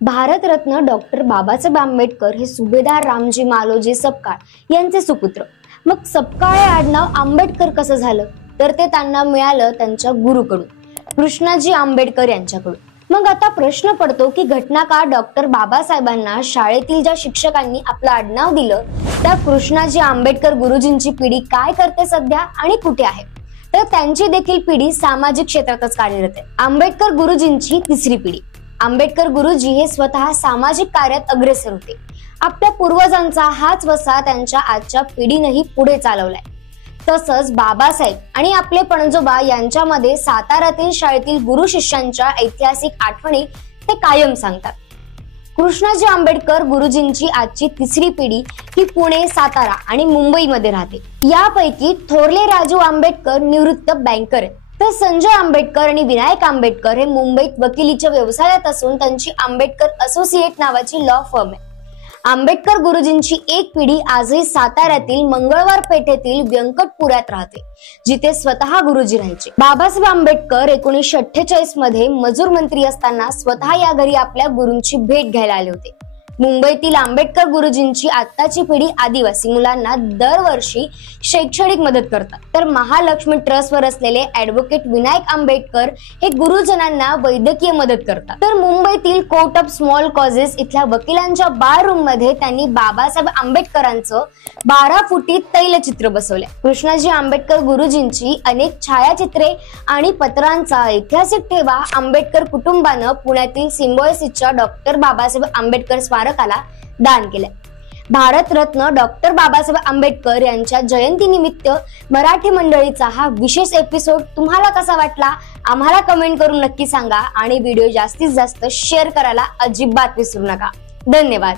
Bharat Ratna doctor Babasaheb Ambedkar हे सुभेदार रामजी मालोजी सपकाळ यांचे सुपुत्र। मग सपकाळ हे आडनाव आंबेडकर कसं झालं, तर ते त्यांना मिळालं त्यांच्या गुरुकडून, कृष्णाजी आंबेडकर यांच्याकडून। मग आता प्रश्न पडतो की घटनाकार डॉक्टर बाबासाहेबांना शाळेतील ज्या शिक्षकांनी आपलं आडनाव दिलं त्या कृष्णाजी आंबेडकर गुरुजींची पिढी काय करते सध्या आणि कुठे आहे, तर त्यांची देखील पिढी सामाजिक क्षेत्रातच कार्यरत आहे। आंबेडकर गुरुजींची तिसरी पिढी। आंबेडकर गुरुजी हे स्वतः सामाजिक कार्यात अग्रेसर होते। आपल्या पूर्वजांचा हाच वसा त्यांच्या आजच्या पिढीनेही पुढे चालवलाय। तसंच बाबासाहेब आणि आपले पणजोबा यांच्यामध्ये साताऱ्यातील शाळेतील गुरु शिष्यांच्या ऐतिहासिक आठवणी ते कायम सांगतात। कृष्णाजी आंबेडकर गुरुजींची आजची तिसरी पिढी ही पुणे, सातारा आणि मुंबईमध्ये राहते। यापैकी थोरले राजू आंबेडकर निवृत्त बँकर आहेत, तर संजय आंबेडकर आणि विनायक आंबेडकर हे मुंबईत वकिलीच्या व्यवसायात असून त्यांची आंबेडकर असोसिएट नावाची लॉ फर्म आहे। आंबेडकर गुरुजींची एक पिढी आजही साताऱ्यातील मंगळवार पेठेतील व्यंकटपुऱ्यात राहते, जिथे स्वतः गुरुजी राहायचे। बाबासाहेब आंबेडकर 1948 मध्ये मजूर मंत्री असताना स्वतः या घरी आपल्या गुरूंची भेट घ्यायला आले होते। मुंबईतील आंबेडकर गुरुजींची आत्ताची पिढी आदिवासी मुलांना दरवर्षी शैक्षणिक मदत करतात, तर महालक्ष्मी ट्रस्टवर असलेले ऍडव्होकेट विनायक आंबेडकर हे गुरुजनांना वैद्यकीय मदत करतात। तर मुंबईतील कोर्ट ऑफ स्मॉल कॉजेस इथल्या वकिलांच्या बार रूम मध्ये त्यांनी बाबासाहेब आंबेडकरांचं 12 फुटी तैलचित्र बसवलंय। कृष्णाजी आंबेडकर गुरुजींची अनेक छायाचित्रे आणि पत्रांचा ऐतिहासिक ठेवा आंबेडकर कुटुंबानं पुण्यातील सिम्बॉयसिसच्या डॉक्टर बाबासाहेब आंबेडकर स्मारकाला दान केलंय। भारतरत्न डॉक्टर बाबासाहेब आंबेडकर यांच्या जयंतीनिमित्त मराठी मंडळीचा हा विशेष एपिसोड तुम्हाला कसा वाटला आम्हाला कमेंट करून नक्की सांगा आणि व्हिडिओ जास्तीत जास्त शेअर करायला अजिबात विसरू नका। धन्यवाद।